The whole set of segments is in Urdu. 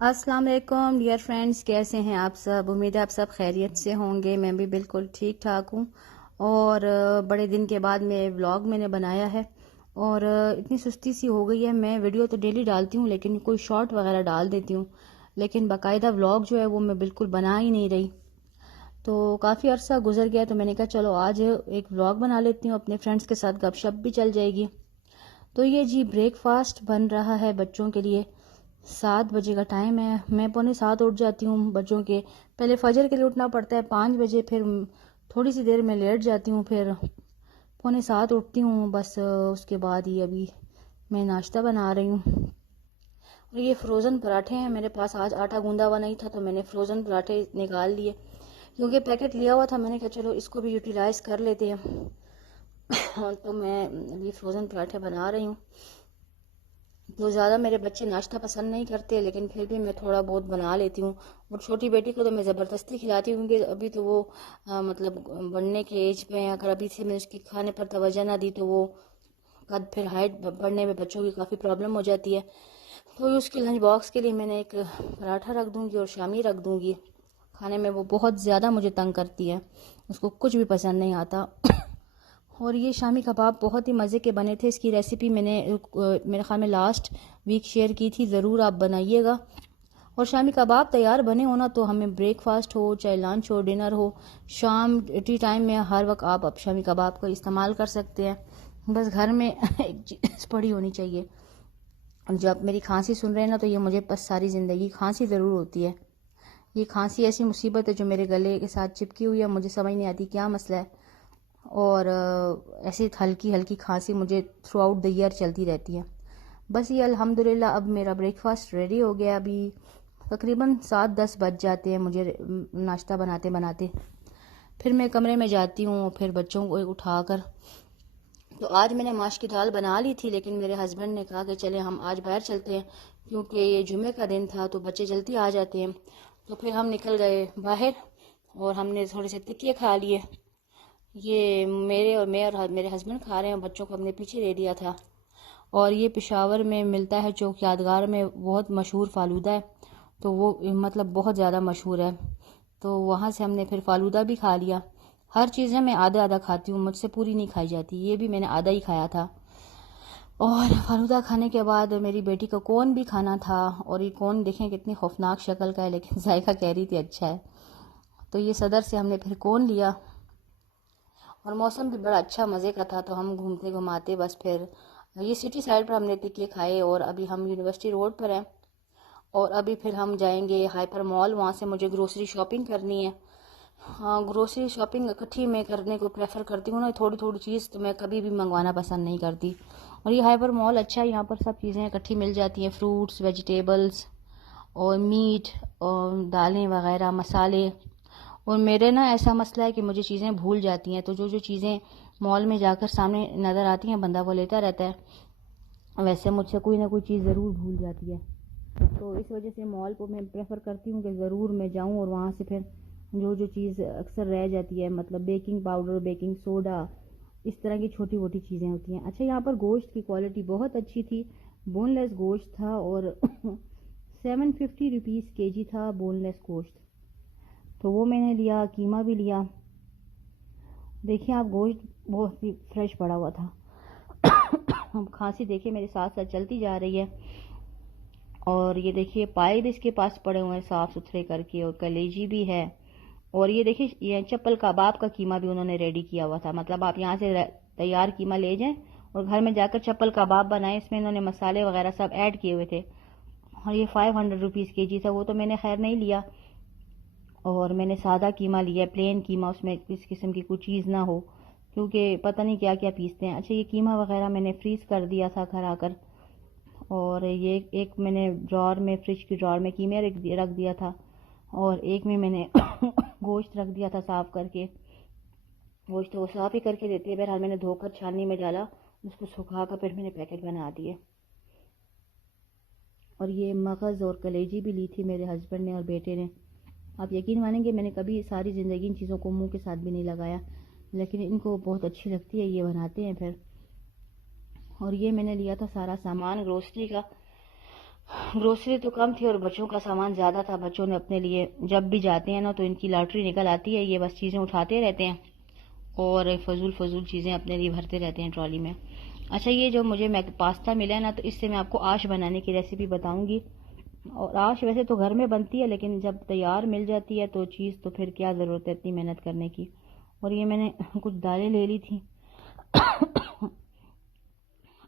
السلام علیکم ڈیئر فرینڈس، کیسے ہیں آپ سب؟ امید ہے آپ سب خیریت سے ہوں گے۔ میں بھی بالکل ٹھیک ٹھاک ہوں، اور بڑے دن کے بعد ولاگ میں نے بنایا ہے، اور اتنی سستی سی ہو گئی ہے۔ میں ویڈیو تو ڈیلی ڈالتی ہوں، لیکن کوئی شارٹ وغیرہ ڈال دیتی ہوں، لیکن باقاعدہ ولاگ جو ہے وہ میں بالکل بنا ہی نہیں رہی۔ تو کافی عرصہ گزر گیا، تو میں نے کہا چلو آج ایک ولاگ بنا لیتی ہوں، اپنے فرینڈس کے ساتھ گپ شپ بھی چل جائے گی۔ تو یہ جی بریک فاسٹ بن رہا ہے بچوں کے لیے۔ 7 بجے کا ٹائم ہے، میں 6:45 اٹھ جاتی ہوں۔ بچوں کے پہلے فجر کے لیے اٹھنا پڑتا ہے 5 بجے، پھر تھوڑی سی دیر میں لیٹ جاتی ہوں، پھر 6:45 اٹھتی ہوں۔ بس اس کے بعد ہی ابھی میں ناشتہ بنا رہی ہوں، اور یہ فروزن پراٹھے ہیں میرے پاس۔ آج آٹا گوندا ہوا نہیں تھا، تو میں نے فروزن پراٹھے نکال لیے، کیونکہ پیکٹ لیا ہوا تھا۔ میں نے کہا چلو اس کو بھی یوٹیلائز کر لیتے ہیں، تو میں ابھی فروزن پراٹھے بنا رہی ہوں۔ تو زیادہ میرے بچے ناشتہ پسند نہیں کرتے، لیکن پھر بھی میں تھوڑا بہت بنا لیتی ہوں، اور چھوٹی بیٹی کو تو میں زبردستی کھلاتی ہوں، کیونکہ ابھی تو وہ مطلب بڑھنے کے ایج پہ ہیں۔ اگر ابھی سے میں اس کے کھانے پر توجہ نہ دی تو وہ قد پھر ہائٹ بڑھنے میں بچوں کی کافی پرابلم ہو جاتی ہے۔ تو اس کے لنچ باکس کے لیے میں نے ایک پراٹھا رکھ دوں گی اور شامی رکھ دوں گی۔ کھانے میں وہ بہت زیادہ مجھے تنگ کرتی ہے، اس کو کچھ بھی پسند نہیں آتا۔ اور یہ شامی کباب بہت ہی مزے کے بنے تھے۔ اس کی ریسیپی میں نے میرے خیال میں لاسٹ ویک شیئر کی تھی، ضرور آپ بنائیے گا۔ اور شامی کباب تیار بنے ہونا تو ہمیں بریک فاسٹ ہو، چاہے لنچ ہو، ڈنر ہو، شام ٹی ٹائم میں ہر وقت آپ شامی کباب کا استعمال کر سکتے ہیں۔ بس گھر میں ایک چیز پڑی ہونی چاہیے۔ جب میری کھانسی سن رہے ہیں نا، تو یہ مجھے بس ساری زندگی کھانسی ضرور ہوتی ہے۔ یہ کھانسی ایسی مصیبت ہے جو میرے گلے کے ساتھ چپکی ہوئی ہے، مجھے سمجھ نہیں آتی کیا مسئلہ ہے، اور ایسی ہلکی ہلکی کھانسی مجھے تھرو آؤٹ دا ایئر چلتی رہتی ہے۔ بس یہ الحمدللہ اب میرا بریک فاسٹ ریڈی ہو گیا۔ ابھی تقریباً 7-10 بج جاتے ہیں مجھے ناشتہ بناتے بناتے۔ پھر میں کمرے میں جاتی ہوں، پھر بچوں کو اٹھا کر، تو آج میں نے ماش کی دال بنا لی تھی، لیکن میرے ہسبینڈ نے کہا کہ چلیں ہم آج باہر چلتے ہیں، کیونکہ یہ جمعے کا دن تھا تو بچے جلدی آ جاتے ہیں۔ تو پھر ہم نکل گئے باہر، اور ہم نے تھوڑے سے تکیے کھا لیے۔ یہ میں اور میرے ہسبینڈ کھا رہے ہیں، بچوں کو ہم نے پیچھے دے دیا تھا۔ اور یہ پشاور میں ملتا ہے، چوک یادگار میں بہت مشہور فالودہ ہے، تو وہ مطلب بہت زیادہ مشہور ہے، تو وہاں سے ہم نے پھر فالودہ بھی کھا لیا۔ ہر چیزیں میں آدھا آدھا کھاتی ہوں، مجھ سے پوری نہیں کھائی جاتی، یہ بھی میں نے آدھا ہی کھایا تھا۔ اور فالودہ کھانے کے بعد میری بیٹی کا کون بھی کھانا تھا، اور یہ کون دیکھیں کتنی خوفناک شکل کا ہے، لیکن ذائقہ کہہ رہی تھی اچھا ہے۔ تو یہ صدر سے ہم نے پھر کون لیا، اور موسم بھی بڑا اچھا مزے کا تھا، تو ہم گھومتے گھماتے بس پھر یہ سٹی سائڈ پر ہم نے ٹکے کھائے، اور ابھی ہم یونیورسٹی روڈ پر ہیں، اور ابھی پھر ہم جائیں گے ہائپر مال، وہاں سے مجھے گروسری شاپنگ کرنی ہے۔ ہاں، گروسری شاپنگ اکٹھی میں کرنے کو پریفر کرتی ہوں نا، تھوڑی تھوڑی چیز تو میں کبھی بھی منگوانا پسند نہیں کرتی۔ اور یہ ہائپر مال اچھا ہے، یہاں پر سب چیزیں اکٹھی مل جاتی ہیں، فروٹس، ویجیٹیبلز اور میٹ اور دالیں وغیرہ، مسالے۔ اور میرے نا ایسا مسئلہ ہے کہ مجھے چیزیں بھول جاتی ہیں، تو جو چیزیں مال میں جا کر سامنے نظر آتی ہیں بندہ وہ لیتا رہتا ہے، ویسے مجھ سے کوئی نہ کوئی چیز ضرور بھول جاتی ہے۔ تو اس وجہ سے مال کو میں پریفر کرتی ہوں کہ ضرور میں جاؤں، اور وہاں سے پھر جو چیز اکثر رہ جاتی ہے، مطلب بیکنگ پاؤڈر، بیکنگ سوڈا، اس طرح کی چھوٹی موٹی چیزیں ہوتی ہیں۔ اچھا، یہاں پر گوشت کی کوالٹی بہت اچھی تھی، بون لیس گوشت تھا، اور 750 روپیز کے جی تھا بون لیس گوشت، تو وہ میں نے لیا۔ قیمہ بھی لیا، دیکھیں آپ گوشت بہت ہی فریش پڑا ہوا تھا۔ کھانسی دیکھیں میرے ساتھ ساتھ چلتی جا رہی ہے، اور یہ دیکھیے پائے بھی اس کے پاس پڑے ہوئے ہیں صاف ستھرے کر کے، اور کلیجی بھی ہے، اور یہ دیکھیں یہ چپل کباب کا قیمہ بھی انہوں نے ریڈی کیا ہوا تھا، مطلب آپ یہاں سے تیار قیمہ لے جائیں اور گھر میں جا کر چپل کباب بنائیں، اس میں انہوں نے مسالے وغیرہ سب ایڈ کیے ہوئے تھے۔ اور یہ 500 روپیز کے جی تھا، وہ تو میں نے خیر نہیں لیا، اور میں نے سادہ قیمہ لیا، پلین قیمہ، اس میں کس قسم کی کوئی چیز نہ ہو، کیونکہ پتہ نہیں کیا کیا پیستے ہیں۔ اچھا، یہ قیمہ وغیرہ میں نے فریز کر دیا تھا گھر آ کر، اور یہ ایک میں نے ڈرار میں، فریج کی ڈرار میں قیمہ رکھ دیا تھا، اور ایک میں نے گوشت رکھ دیا تھا صاف کر کے۔ گوشت وہ صاف ہی کر کے دیتی ہے، بہرحال میں نے دھو کر چھاننی میں ڈالا، اس کو سکھا کر پھر میں نے پیکٹ بنا دیے۔ اور یہ مغز اور کلیجی بھی لی تھی میرے ہسبینڈ نے اور بیٹے نے۔ آپ یقین مانیں گے میں نے کبھی ساری زندگی ان چیزوں کو منہ کے ساتھ بھی نہیں لگایا، لیکن ان کو بہت اچھی لگتی ہے، یہ بناتے ہیں پھر۔ اور یہ میں نے لیا تھا سارا سامان گروسری کا، گروسری تو کم تھی اور بچوں کا سامان زیادہ تھا. بچوں نے اپنے لیے جب بھی جاتے ہیں نا تو ان کی لاٹری نکل آتی ہے, یہ بس چیزیں اٹھاتے رہتے ہیں اور فضول چیزیں اپنے لیے بھرتے رہتے ہیں ٹرالی میں. اچھا, یہ جو مجھے پاستا ملا ہے نا, تو اس سے میں آپ کو آش بنانے کی ریسیپی بتاؤں گی. اور آش ویسے تو گھر میں بنتی ہے, لیکن جب تیار مل جاتی ہے تو چیز, تو پھر کیا ضرورت ہے اتنی محنت کرنے کی. اور یہ میں نے کچھ دالیں لے لی تھی,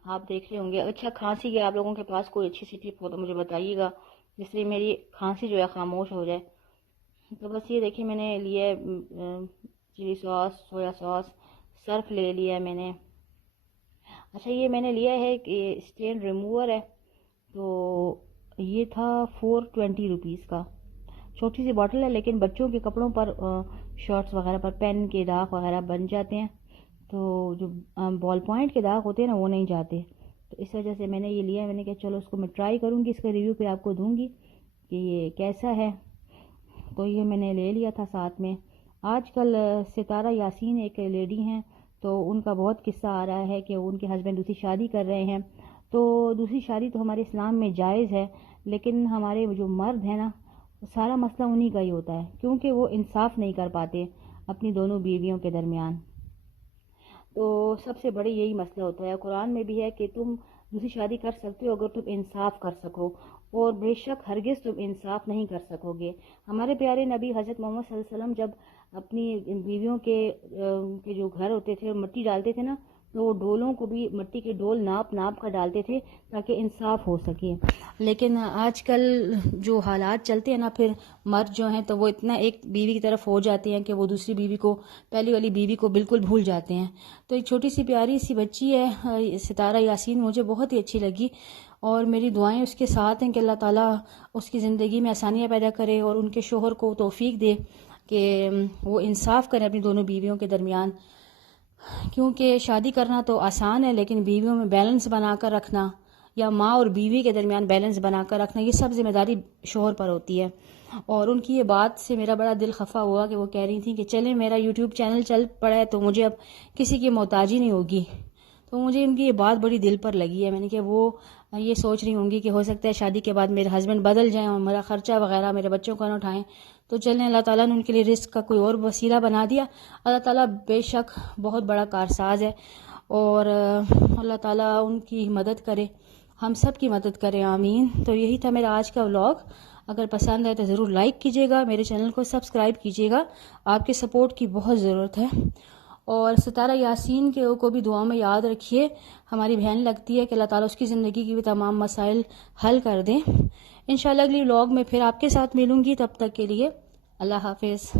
آپ دیکھ رہے ہوں گے. اچھا, کھانسی کے آپ لوگوں کے پاس کوئی اچھی سی ٹپ ہو تو مجھے بتائیے گا, جس سے میری کھانسی جو ہے خاموش ہو جائے. تو بس یہ دیکھیں, میں نے لیے چلی ساس, سویا ساس, سرف لے لیا میں نے. اچھا, یہ میں نے لیا ہے کہ اسٹین ریموور ہے, تو یہ تھا 420 روپیز کا. چھوٹی سی باٹل ہے, لیکن بچوں کے کپڑوں پر, شرٹس وغیرہ پر پین کے داغ وغیرہ بن جاتے ہیں, تو جو بال پوائنٹ کے داغ ہوتے ہیں نا وہ نہیں جاتے. تو اس وجہ سے میں نے یہ لیا ہے. میں نے کہا چلو اس کو میں ٹرائی کروں گی, اس کا ریویو پھر آپ کو دوں گی کہ یہ کیسا ہے. تو یہ میں نے لے لیا تھا ساتھ میں. آج کل ستارہ یاسین ایک لیڈی ہیں, تو ان کا بہت قصہ آ رہا ہے کہ ان کے ہسبینڈ دوسری شادی کر رہے ہیں. تو دوسری شادی تو ہمارے اسلام میں جائز ہے, لیکن ہمارے جو مرد ہیں نا, سارا مسئلہ انہی کا ہی ہوتا ہے, کیونکہ وہ انصاف نہیں کر پاتے اپنی دونوں بیویوں کے درمیان. تو سب سے بڑی یہی مسئلہ ہوتا ہے. قرآن میں بھی ہے کہ تم دوسری شادی کر سکتے ہو اگر تم انصاف کر سکو, اور بے شک ہرگز تم انصاف نہیں کر سکو گے. ہمارے پیارے نبی حضرت محمد صلی اللہ علیہ وسلم جب اپنی بیویوں کے جو گھر ہوتے تھے مٹی ڈالتے تھے نا, تو وہ ڈولوں کو بھی مٹی کے ڈول ناپ کر ڈالتے تھے تاکہ انصاف ہو سکے. لیکن آج کل جو حالات چلتے ہیں نا, پھر مرد جو ہیں تو وہ اتنا ایک بیوی کی طرف ہو جاتے ہیں کہ وہ دوسری بیوی کو, پہلی والی بیوی کو بالکل بھول جاتے ہیں. تو ایک چھوٹی سی پیاری سی بچی ہے ستارہ یاسین, مجھے بہت ہی اچھی لگی, اور میری دعائیں اس کے ساتھ ہیں کہ اللہ تعالیٰ اس کی زندگی میں آسانیاں پیدا کرے اور ان کے شوہر کو توفیق دے کہ وہ انصاف کریں اپنی دونوں بیویوں کے درمیان. کیونکہ شادی کرنا تو آسان ہے, لیکن بیویوں میں بیلنس بنا کر رکھنا, یا ماں اور بیوی کے درمیان بیلنس بنا کر رکھنا, یہ سب ذمہ داری شوہر پر ہوتی ہے. اور ان کی یہ بات سے میرا بڑا دل خفا ہوا کہ وہ کہہ رہی تھیں کہ چلیں میرا یوٹیوب چینل چل پڑا ہے تو مجھے اب کسی کی محتاجی نہیں ہوگی. تو مجھے ان کی یہ بات بڑی دل پر لگی ہے. میں نے کہا وہ یہ سوچ رہی ہوں گی کہ ہو سکتا ہے شادی کے بعد میرے ہسبینڈ بدل جائیں اور میرا خرچہ وغیرہ میرے بچوں کا نہ اٹھائیں. تو چلیں, اللہ تعالیٰ نے ان کے لیے رزق کا کوئی اور وسیلہ بنا دیا. اللہ تعالیٰ بے شک بہت بڑا کارساز ہے, اور اللہ تعالیٰ ان کی مدد کرے, ہم سب کی مدد کرے, آمین. تو یہی تھا میرا آج کا ولاگ. اگر پسند آئے تو ضرور لائک کیجیے گا, میرے چینل کو سبسکرائب کیجیے گا, آپ کے سپورٹ کی بہت ضرورت ہے. اور ستارہ یاسین کو بھی دعا میں یاد رکھیے, ہماری بہن لگتی ہے کہ اللہ تعالیٰ اس کی زندگی کی بھی تمام مسائل حل کر دیں. انشاءاللہ اگلی ولاگ میں پھر آپ کے ساتھ ملوں گی, تب تک کے لیے اللہ حافظ.